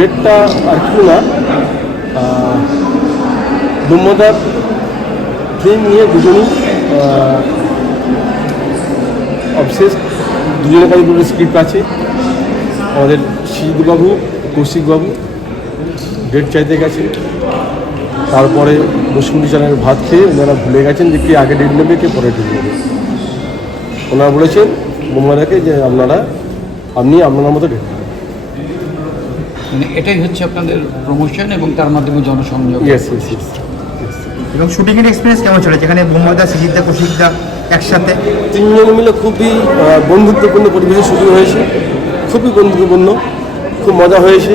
ডেটটা আর কিছু না ব্রহ্মদার ফিল্ম নিয়ে দুজনই অবশেষ দুজনের কাছে দুটো স্ক্রিপ্ট আছে। আমাদের শীতবাবু কৌশিকবাবু ডেট চাইতে গেছে তারপরে বসুমতি চালের ভাত খেয়ে ওনারা ভুলে গেছেন যে কে আগে ডেট নেবে, কে পরে ডেট নেবে। ওনারা বলেছেন বোমাদাকে যে আপনারা, আপনি আপনার মতো ডেট নেবেন মানে এটাই হচ্ছে আপনাদের প্রমোশন এবং তার মাধ্যমে জনসংযোগ। এবং শুটিংয়ের এক্সপিরিয়েন্স কেমন চলেছে? এখানে বোমদা সুজিতদা কৌশিকদা একসাথে? তিনজন মিলে খুবই বন্ধুত্বপূর্ণ পরিবেশে শুরু হয়েছে। খুবই বন্ধুত্বপূর্ণ খুব মজা হয়েছে।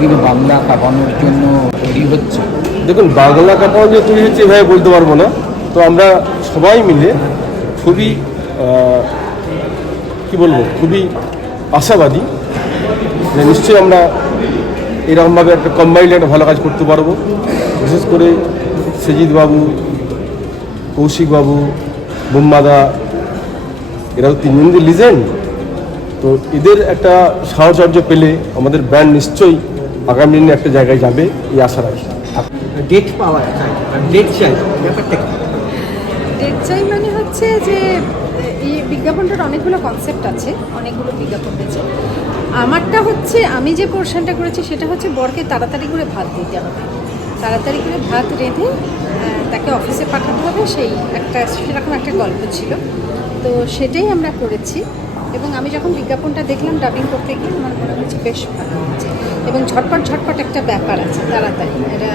দিনে বাংলা কাঁপানোর জন্য তৈরি হচ্ছে। দেখুন বাংলা কাটাও যে তৈরি হচ্ছে এভাবে বলতে পারব না। তো আমরা সবাই মিলে খুবই কি বলব খুবই আশাবাদী নিশ্চয়ই আমরা এরকমভাবে একটা কম্বাইন্ড একটা ভালো কাজ করতে পারব। বিশেষ করে সজিৎ বাবু কৌশিক বাবু বুম্মাদা এরাও তিনজন লিজেন্ড তো এদের একটা সাহচর্য পেলে আমাদের ব্যান্ড নিশ্চয়ই আগামী দিনে একটা জায়গায় যাবে এই আশা রাখি। ডেট পাওয়া ডেট চাই ব্যাপারটা ডেট চাই মানে হচ্ছে যে বিজ্ঞাপনটার অনেকগুলো কনসেপ্ট আছে, অনেকগুলো বিজ্ঞাপন রয়েছে আমারটা হচ্ছে, আমি যে পোর্শনটা করেছি সেটা হচ্ছে বরকে তাড়াতাড়ি করে ভাত দিতে হবে। তাড়াতাড়ি করে ভাত রেঁধে তাকে অফিসে পাঠাতে হবে, সেই একটা, সেরকম একটা গল্প ছিল। তো সেটাই আমরা করেছি এবং আমি যখন বিজ্ঞাপনটা দেখলাম ডাবিং করতে গিয়ে, আমার মনে হচ্ছে বেশ ভালো হয়েছে। এবং ঝটপট ঝটপট একটা ব্যাপার আছে, তাড়াতাড়ি। এটা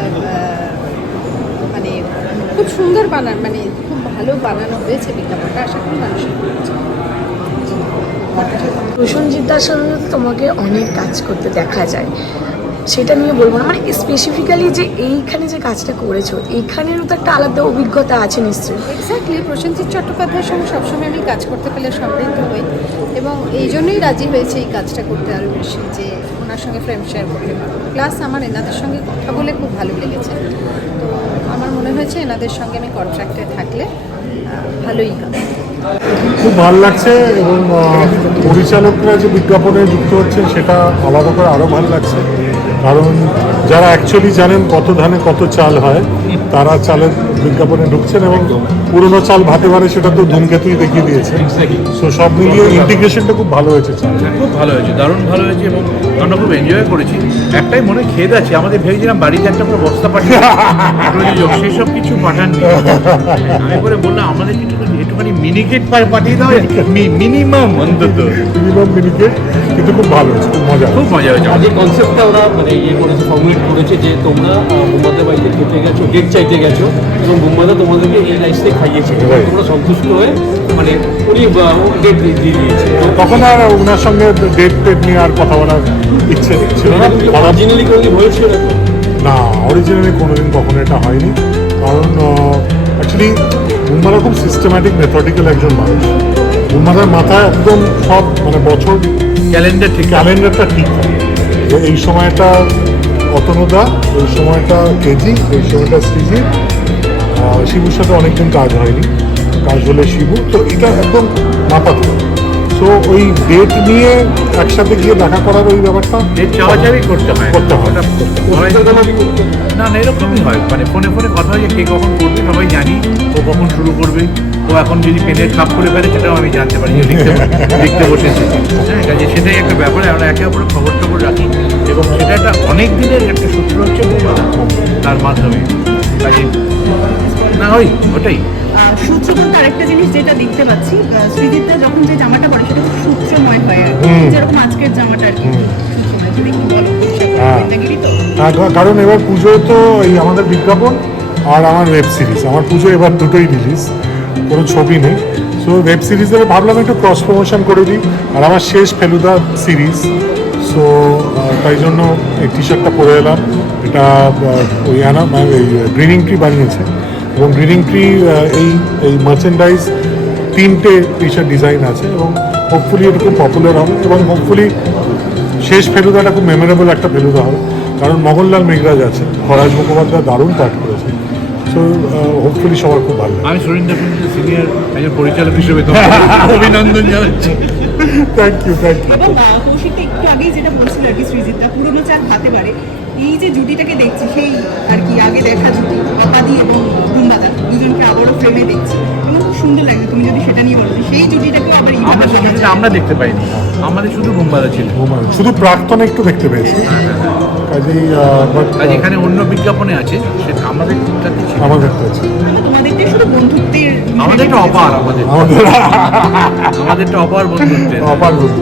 মানে খুব সুন্দর বানান মানে খুব ভালো বানানো হয়েছে বিজ্ঞাপনটা আশা করি মানুষের লাগবে। প্রসেনজিৎদার তোমাকে অনেক কাজ করতে দেখা যায় সেটা নিয়ে বলব না। মানে স্পেসিফিক্যালি যে এইখানে যে কাজটা করেছ এইখানেরও তো একটা আলাদা অভিজ্ঞতা আছে নিশ্চয়ই। এক্স্যাক্টলি প্রসেনজিৎ চট্টোপাধ্যায়ের সঙ্গে সবসময় আমি কাজ করতে পেলে সমৃদ্ধ হই এবং এই জন্যই রাজি হয়েছে এই কাজটা করতে আরও বেশি যে ওনার সঙ্গে ফ্রেম শেয়ার করতে পারব। প্লাস আমার এনাদের সঙ্গে কথা বলে খুব ভালো লেগেছে। মনে হয়েছে, এনাদের সঙ্গে আমি কন্ট্রাক্টে থাকলে ভালোই খুব ভালো লাগছে এবং পরিচালকরা যে বিজ্ঞাপনে যুক্ত হচ্ছেন, সেটা আলাদা করে আরও ভালো লাগছে। কারণ যারা অ্যাকচুয়ালি জানেন কত ধানে কত চাল হয় তারা চালের বিজ্ঞাপনে ঢুকছেন এবং পুরনো চাল ভাতে পারে সেটা তো ধূমকেতুই দেখিয়ে দিয়েছে। সো সব মিলিয়ে ইন্টিগ্রেশনটা খুব ভালো হয়েছে চাল। খুব ভালো হয়েছে দারুণ ভালো হয়েছে এবং আমরা খুব এনজয় করেছি। একটাই মনে খেদ আছে আমাদের ভেবেছিলাম বাড়িতে একটা পুরো বস্তা পাঠিয়ে প্রযোজক সেসব কিছু পাঠাননি। আমি করে বললাম আমাদের কিছু একটুখানি মিনিকেট পাঠিয়ে দাও মিনিমাম অন্তত। মিনিমাম মিনিকেট কিন্তু খুব ভালো হয়েছে খুব মজা খুব মজা হয়েছে। যে কনসেপ্টটা ওরা মানে ইয়ে করেছে ফর্মুলেট করেছে যে তোমরা বোম্বাদের বাড়িতে খেতে গেছো ডেট চাইতে গেছো এবং বোম্বাদা তোমাদেরকে এই রাইসটাই খাইয়েছে. তোমরা সন্তুষ্ট হয়ে মানে উনি ডেট দিয়ে দিয়েছে। তখন আর ওনার সঙ্গে ডেট টেট নিয়ে আর কথা বলার ইচ্ছে ছিল না। অরিজিনালি কোনো হয়েছিল না? অরিজিনালি কোনোদিন কখনো এটা হয়নি। কারণ অ্যাকচুয়ালি বুম্বারা খুব সিস্টেম্যাটিক মেথডিক্যাল একজন মানুষ। বুম্বারার মাথায় একদম সব মানে বছর ক্যালেন্ডার ঠিক ক্যালেন্ডারটা ঠিক থাকে। যে এই সময়টা অতনুদা ওই সময়টা কেজি এই সময়টা আহ, শিবুর সাথে অনেকদিন কাজ হয়নি। কাজ হলে শিবু। তো এটা একদম মাথাতে সো ওই ডেট নিয়ে একসাথে গিয়ে দেখা করার ওই ব্যাপারটা ডেট চাওয়াচাবি করতে হয়। করতে হয়। না না এরকমই হয়। মানে ফোনে ফোনে কথা হয়ে কে কখন করবে সবাই জানি ও কখন শুরু করবে। ও এখন যদি পেনের খাপ করে ফেলে সেটাও আমি জানতে পারি যে লিখতে লিখতে বসেছে। হ্যাঁ কাজে সেটাই একটা ব্যাপারে। আমরা একে অপরের খবর টবর রাখি। এবং সেটা একটা অনেক দিনের একটা সূত্র হচ্ছে তার মাধ্যমে। কাজে না ওই ওটাই। সূত্র বলতে আরেকটা জিনিস যেটা দেখতে পাচ্ছি সৃজিতদা যখন যে জামাটা পরে সেটা খুব সূত্রময় হয় আর যেরকম আজকের জামাটা আর কি। হ্যাঁ। হ্যাঁ, কারণ এবার পুজো তো এই আমাদের বিজ্ঞাপন আর আমার ওয়েব সিরিজ আমার পুজো এবার দুটোই রিলিজ কোনো ছবি নেই। সো ওয়েব সিরিজের ভাবলাম একটু ক্রস প্রমোশন করে দিই। আর আমার শেষ ফেলুদা সিরিজ সো তাই জন্য এই টি শার্টটা পরে এলাম। এটা ওই অ্যানা মানে ওই গ্রিনিং ট্রি বানিয়েছে। এবং গ্রিনিং ট্রি এই এই মার্চেন্ডাইজ তিনটে টি শার্ট ডিজাইন আছে এবং হোপফুলি এটা খুব পপুলার হবে এবং হোপফুলি শেষ ফেলুদাটা খুব মেমোরেবল একটা ফেলুদা হবে। কারণ মগনলাল মেঘরাজ আছে খরাজ মুখোপাধ্যায় দারুণ পাঠ করেছে সো হোপফুলি সবার খুব ভালো আমি সুরিন্দর সিনিয়র একজন পরিচালক হিসেবে অভিনন্দন জানাচ্ছি। থ্যাংক ইউ থ্যাংক ইউ এবং কৌশিকটা একটু আগেই যেটা বলছিল আর কি সৃজিতটা পুরোনো চাল হাতে পারে। এই যে জুটিটাকে দেখছি সেই আর কি আগে দেখা জুটি আপাদি এবং বুম্বাদা দুজনকে আবারও ফ্রেমে দেখছি। এবং খুব সুন্দর লাগে তুমি যদি সেটা নিয়ে বলো সেই জুটিটাকে আবার আমরা দেখা সেটা আমরা দেখতে পাইনি। আমাদের শুধু বোম্বাদা ছিল। শুধু প্রাক্তন একটু দেখতে পেয়েছি। কাজেই বাট আর যেখানে অন্য বিজ্ঞাপনে আছে সেটা আমাদের আমাদের আছে। তোমাদেরটা শুধু বন্ধুত্বের আমাদেরটা অপার আমাদের। আমাদের। আমাদেরটা অপার বন্ধুত্বের। অপার বলতে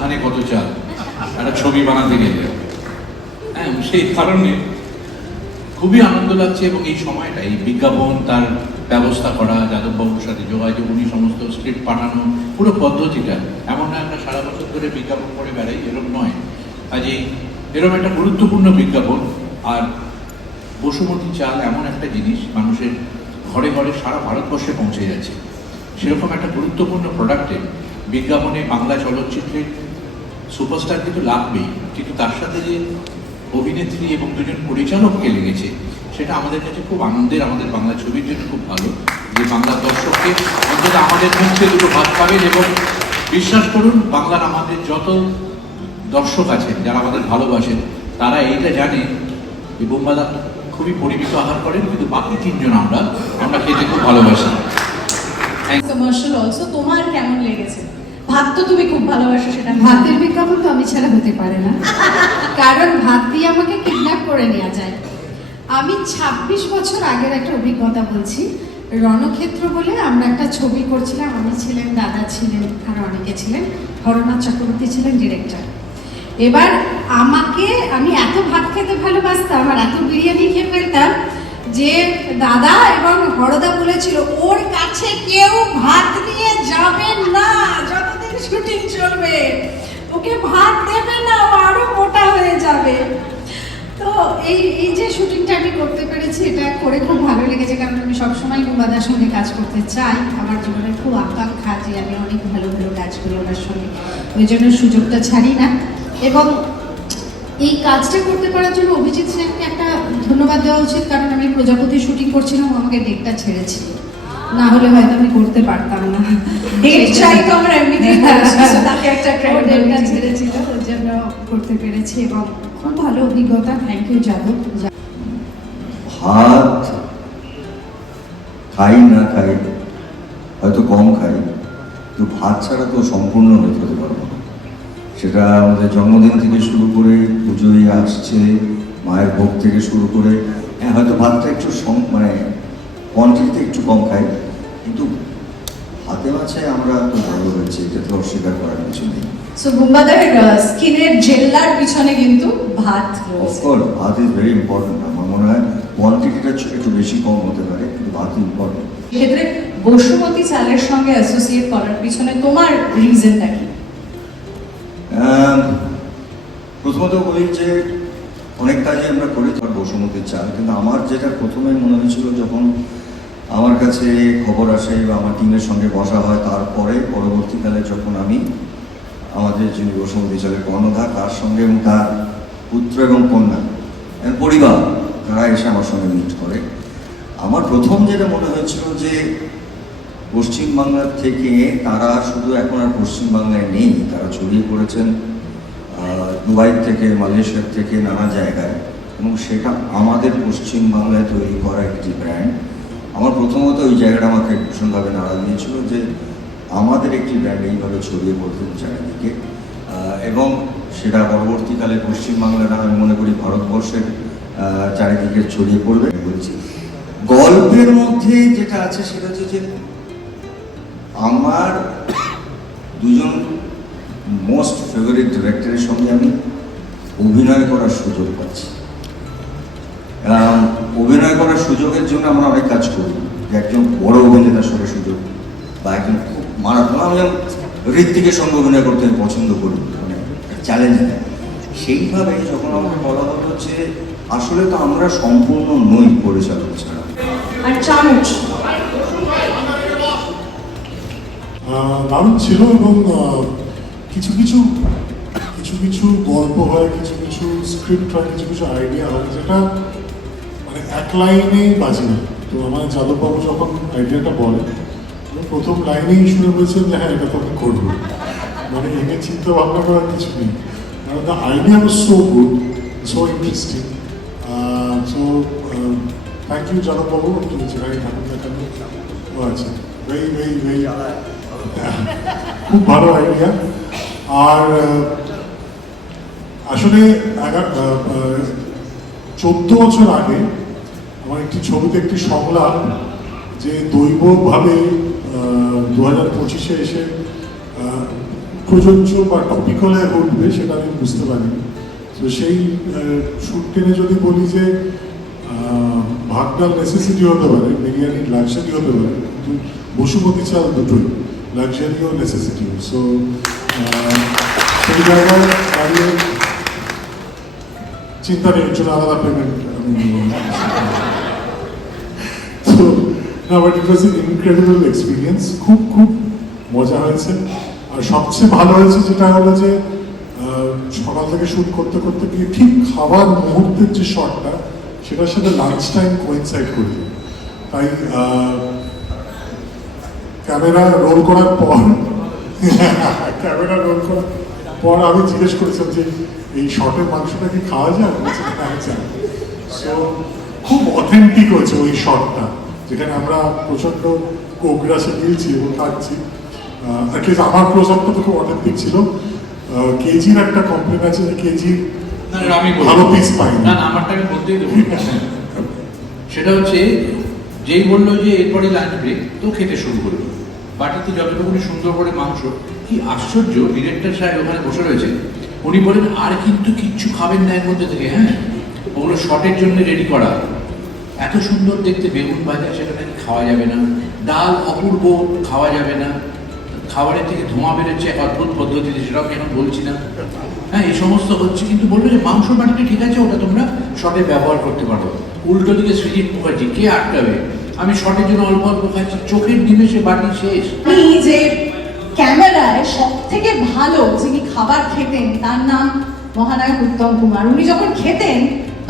ধানে কত চাল? একটা ছবি বানাতে গেলে। হ্যাঁ সেই কারণে খুবই আনন্দ লাগছে এবং এই সময়টা, এই বিজ্ঞাপন তার ব্যবস্থা করা যাদববাবুর সাথে যোগাযোগ, উনি সমস্ত স্ক্রিপ্ট পাঠানো পুরো পদ্ধতিটা। এমন না আমরা সারা বছর ধরে বিজ্ঞাপন করে বেড়াই, এরকম নয়। কাজেই এরকম একটা গুরুত্বপূর্ণ বিজ্ঞাপন। আর বসুমতী চাল এমন একটা জিনিস, মানুষের ঘরে ঘরে সারা ভারতবর্ষে পৌঁছে যাচ্ছে। সেরকম একটা গুরুত্বপূর্ণ প্রোডাক্টে বিজ্ঞাপনে বাংলা চলচ্চিত্রে সুপারস্টার কিন্তু লাগবেই কিন্তু তার সাথে যে অভিনেত্রী এবং দুজন পরিচালককে লেগেছে, সেটা আমাদের কাছে খুব আনন্দের, আমাদের বাংলা ছবির জন্য খুব ভালো। যে বাংলা দর্শককে অন্তত আমাদের মধ্যে দুটো ভাগ পাবেন এবং বিশ্বাস করুন, বাংলার আমাদের যত দর্শক আছেন, যারা আমাদের ভালোবাসেন, তারা এইটা জানে যে বোম্বাদা খুবই পরিমিত আহার করেন, কিন্তু বাকি তিনজন আমরা আমরা খেতে খুব ভালোবাসি। তোমার কেমন লেগেছে? ভাত তো তুমি খুব ভালোবাসো সেটা। ভাতের বিজ্ঞাপন তো আমি ছাড়া হতে পারে না। কারণ ভাত দিয়ে আমাকে কিডন্যাপ করে নেওয়া যায়। আমি ২৬ বছর আগের একটা অভিজ্ঞতা বলছি। রণক্ষেত্র বলে আমরা একটা ছবি করছিলাম। আমি ছিলেন দাদা ছিলেন আর অনেকে ছিলেন। হরনাথ চক্রবর্তী ছিলেন ডিরেক্টর এবার আমাকে আমি এত ভাত খেতে ভালোবাসতাম আর এত বিরিয়ানি খেয়ে ফেলতাম যে দাদা এবং হরদা বলেছিল ওর কাছে কেউ ভাত নিয়ে যাবে না। শুটিং চলবে। ওকে ভাত দেবে না আরও মোটা হয়ে যাবে। তো এই এই যে শুটিংটা আমি করতে পেরেছি, এটা করে খুব ভালো লেগেছে, কারণ আমি সবসময় নুবাদার সঙ্গে কাজ করতে চাই। আমার জীবনের খুব আকাঙ্ক্ষা যে আমি অনেক ভালো ভালো কাজ করি ওনার সঙ্গে। ওই জন্য সুযোগটা ছাড়ি না। এবং এই কাজটা করতে পারার জন্য অভিজিৎ সেনকে একটা ধন্যবাদ দেওয়া উচিত, কারণ আমি প্রজাপতি শুটিং করছিলাম আমাকে ডেটটা ছেড়েছিল। না হলে হয়তো আমি করতে পারতাম না। ডেট চাই তো আমরা এমনিতেই বলছি, তাকে একটা ও credit ডেটটা দেওয়া উচিত। ছেড়েছিল ওর জন্য করতে পেরেছি এবং খুব ভালো অভিজ্ঞতা। থ্যাংক ইউ যাদব ভাত খাই না খাই হয়তো কম খাই কিন্তু ভাত ছাড়া তো সম্পূর্ণ হতে পারব না। সেটা আমাদের জন্মদিন থেকে শুরু করে পুজোয় আসছে মায়ের ভোগ থেকে শুরু করে হ্যাঁ হয়তো ভাতটা একটু মানে কোয়ান্টিটিতে একটু কম খাই কিন্তু হাতে মাছে আমরা তো ভালো হয়েছি এটা তো অস্বীকার করার কিছু নেই। সো বুম্বাদের স্কিনের জেল্লার পিছনে কিন্তু ভাত অফকোর্স ভাত ইজ ভেরি ইম্পর্টেন্ট আমার মনে হয় কোয়ান্টিটিটা একটু বেশি কম হতে পারে কিন্তু ভাত ইম্পর্টেন্ট ক্ষেত্রে বসুমতী চালের সঙ্গে অ্যাসোসিয়েট করার পিছনে তোমার রিজনটা কি? প্রথমত বলি যে অনেক কাজে আমরা করি তার বসুমতির চাল কিন্তু আমার যেটা প্রথমে মনে হয়েছিল যখন আমার কাছে খবর আসে আমার টিমের সঙ্গে বসা হয়, তারপরে পরবর্তীকালে যখন আমি আমাদের যিনি বসুমতী চালের কর্ণধার, তার সঙ্গে এবং তার পুত্র এবং কন্যা পরিবার, তারা এসে আমার সঙ্গে মিট করে। আমার প্রথম যেটা মনে হয়েছিল যে পশ্চিমবাংলার থেকে তারা শুধু এখন আর পশ্চিমবাংলায় নেই, তারা ছড়িয়ে পড়েছেন দুবাই থেকে মালয়েশিয়ার থেকে নানা জায়গায়। এবং সেটা আমাদের পশ্চিমবাংলায় তৈরি করা একটি ব্র্যান্ড আমার প্রথমত ওই জায়গাটা আমাকে ভীষণভাবে নাড়া দিয়েছিল যে আমাদের একটি ব্র্যান্ড এইভাবে ছড়িয়ে পড়তে চারিদিকে। এবং সেটা পরবর্তীকালে পশ্চিমবাংলা না আমি মনে করি ভারতবর্ষের চারিদিকে ছড়িয়ে পড়বে বলছি। গল্পের মধ্যে যেটা আছে সেটা হচ্ছে যে আমার দুজন মোস্ট ফেভারিট ডিরেক্টরের সঙ্গে আমি অভিনয় করার সুযোগ পাচ্ছি। অভিনয় করার সুযোগের জন্য আমরা অনেক কাজ করি। যে একজন বড় অভিনেতার সঙ্গে সুযোগ বা একজন খুব মারাত্মক আমি যেমন ঋত্বিকের সঙ্গে অভিনয় করতে আমি পছন্দ করি মানে চ্যালেঞ্জ নেয় সেইভাবে যখন আমাকে বলা হলো যে আসলে তো আমরা সম্পূর্ণ নই পরিচালক ছাড়া। আর চামচ? দারুণ ছিল এবং কিছু কিছু কিছু কিছু গল্প হয় কিছু কিছু স্ক্রিপ্ট হয় কিছু কিছু আইডিয়া হয় যেটা এক লাইনেই বাজে না তো আমার যাদববাবু যখন আইডিয়াটা বলে প্রথম লাইনেই শুনে বলছেন যে হ্যাঁ এটা তো আমি করব। মানে এনে চিন্তা ভাবনা করার কিছু নেই। The idea was so good so interesting so thank you যাদববাবু তুমি যেখানে থাকুন না কেন ও আচ্ছা ভেরি ভেরি ভেরি খুব ভালো আইডিয়া আর আসলে চোদ্দ বছর আগে আমার একটি ছবিতে একটি সংলাপ যে দৈবভাবে দু হাজার পঁচিশে এসে প্রযোজ্য বা টপিক্যাল হয়ে উঠবে সেটা আমি বুঝতে পারিনি। তো সেই শুট টেনে যদি বলি যে ভাগডাল নেসেসিটি হতে পারে বিরিয়ানি লাক্সারি হতে পারে, কিন্তু বসুমতী চাল দুটোই লাক্সারিও নেসেসিটিও সো সেই জায়গায় চিন্তা নেই জন্য আলাদা পেমেন্ট তো না but it was incredible experience খুব খুব মজা হয়েছে। আর সবচেয়ে ভালো হয়েছে যেটা হলো যে সকাল থেকে শুট করতে করতে গিয়ে ঠিক খাবার মুহূর্তের যে শটটা, সেটার সাথে লাঞ্চ টাইম কোয়েনসাইড করে। তাই ক্যামেরা রোল করার পর, ক্যামেরা রোল করার পর আমি জিজ্ঞেস করেছিলাম যে, এই শটের মাংসটা কি খাওয়া যায়? হ্যাঁ যায় সো খুব অথেন্টিক হয়েছে ওই শটটা যেখানে আমরা প্রচণ্ড কোগ্রাসে গিয়েছি এবং থাকছি। অ্যাটলিস্ট আমার ক্লোজ তো খুব অথেন্টিক ছিল কেজির একটা কমপ্লেন আছে যে কেজি না, না, আমি ভালো পিস পাইনি। না না আমারটা আমি বলতেই দেবো। সেটা হচ্ছে যেই বলল যে এরপরে লাঞ্চ ব্রেক তো খেতে শুরু করল। বাটিতে যতটুকুনি সুন্দর করে মাংস কি আশ্চর্য ডিরেক্টর সাহেব ওখানে বসে রয়েছে। উনি বলেন আর কিন্তু কিচ্ছু খাবেন না এর মধ্যে থেকে হ্যাঁ? ওগুলো শটের জন্য রেডি করা এত সুন্দর দেখতে বেগুন ভাজা, সেটা নাকি খাওয়া যাবে না। ডাল অপূর্ব, খাওয়া যাবে না। খাবারের থেকে ধোঁয়া বেরোচ্ছে, এক অদ্ভুত পদ্ধতিতে, সেটাও কেন বলছি না? হ্যাঁ এই সমস্ত হচ্ছে, কিন্তু বলল যে মাংস বাটিটা ঠিক আছে, ওটা তোমরা শটে ব্যবহার করতে পারো। উল্টো দিকে সৃজিত মুখার্জি, কে আটকাবে? আমি শটের জন্য অল্প অল্প খাচ্ছি, চোখের নিমেষে বাটি শেষ। আমি যে ক্যামেরায় সব থেকে ভালো যিনি খাবার খেতেন, তার নাম মহানায়ক উত্তম কুমার। উনি যখন খেতেন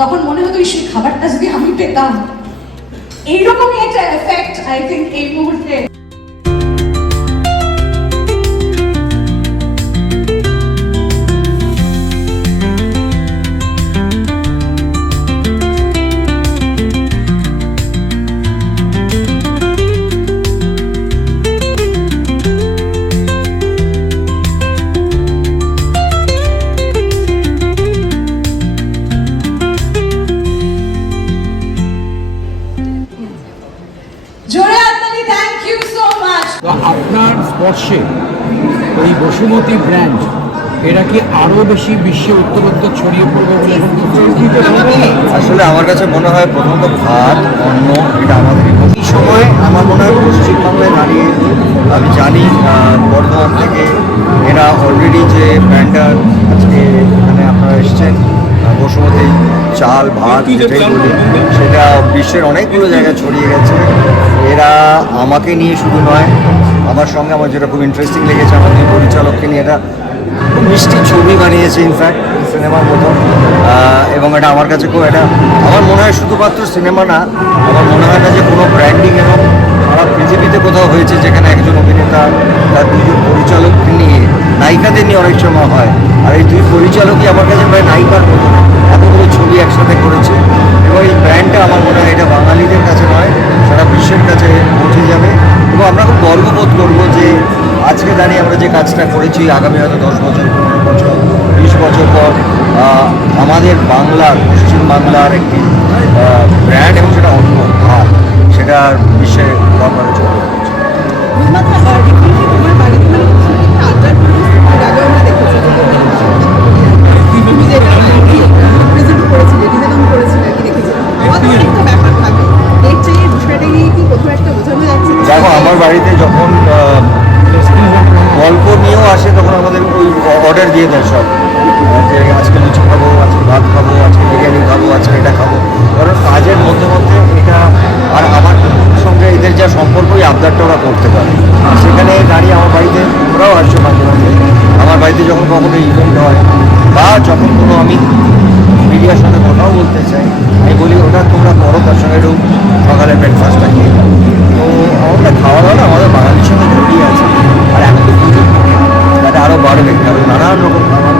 তখন মনে হতো সেই খাবারটা যদি আমি পেতাম। এইরকমই একটা এফেক্ট আই থিঙ্ক এই মুহূর্তে। আপনার স্পর্শে ওই বসুমতী ব্র্যান্ড, এরা কি আরও বেশি বিশ্বে উত্তরোত্তর ছড়িয়ে পড়বে বলে আসলে আমার কাছে মনে হয় প্রথমত ভাত, অন্ন, এটা আমাদের এই সময় আমার মনে হয় পশ্চিমবাংলায় দাঁড়িয়ে আমি জানি বর্ধমান থেকে এরা অলরেডি যে ব্র্যান্ডটা আজকে এখানে আপনারা এসছেন বসুমতী চাল ভাত যেটাই বলি সেটা বিশ্বের অনেকগুলো জায়গায় ছড়িয়ে গেছে। এরা আমাকে নিয়ে শুধু নয় আমার সঙ্গে আমার যেটা খুব ইন্টারেস্টিং লেগেছে আমাদের পরিচালককে নিয়ে। এটা খুব মিষ্টি ছবি বানিয়েছে ইনফ্যাক্ট সিনেমার মতো। এবং এটা আমার কাছে খুব এটা আমার মনে হয় শুধুমাত্র সিনেমা না আমার মনে হয় না যে কোনো ব্র্যান্ডিং এবং সারা পৃথিবীতে কোথাও হয়েছে যেখানে একজন অভিনেতা তার দুজন পরিচালককে নিয়ে নায়িকাদের নিয়ে অনেক সময় হয়। আর এই দুই পরিচালকই আমার কাছে প্রায় নায়িকার মতো। এতগুলো ছবি একসাথে করেছে। এবং এই ব্র্যান্ডটা আমার মনে হয় এটা বাঙালিদের কাছে নয়, সারা বিশ্বের কাছে পৌঁছে যাবে। এবং আমরা খুব গর্ববোধ করব যে আজকে দাঁড়িয়ে আমরা যে কাজটা করেছি, আগামী হয়তো দশ বছর, পনেরো বছর, বিশ বছর পর আমাদের বাংলার, পশ্চিম বাংলার একটি ব্র্যান্ড এবং সেটা অন্য ভাব সেটা বিশ্বে দরবারে চলে দেখেছিলাম ব্যাপার থাকে ডেট বিষয়টা নিয়ে কি কোথাও একটা বোঝানো যাচ্ছে? দেখো আমার বাড়িতে যখন গল্প নিয়েও আসে তখন আমাদের ওই অর্ডার দিয়ে দেয় সব। যে আজকে লুচি খাব আজকে ভাত খাব আজকে বিরিয়ানি খাব আজকে এটা খাব। কারণ কাজের মধ্যে মধ্যে এটা আর আমার সঙ্গে এদের যা সম্পর্ক ওই আবদারটা ওরা করতে পারে। আর সেখানে দাঁড়িয়ে আমার বাড়িতে ওরাও আসছে মাঝে মাঝে আমার বাড়িতে যখন কখনো ইভেন্ট হয় বা যখন কোনো আমি মিডিয়ার সাথে কথাও বলতে চাই। আমি বলি, ওটা তোমরা করো, তার সঙ্গে একটু সকালে ব্রেকফাস্টটা খেয়ে তো আমাদের খাওয়া দাওয়া আমাদের বাঙালির সঙ্গে জড়িয়ে আছে। আর এখন তো পুজো তাতে আরও বাড়বে, কারণ নানান রকম খাবার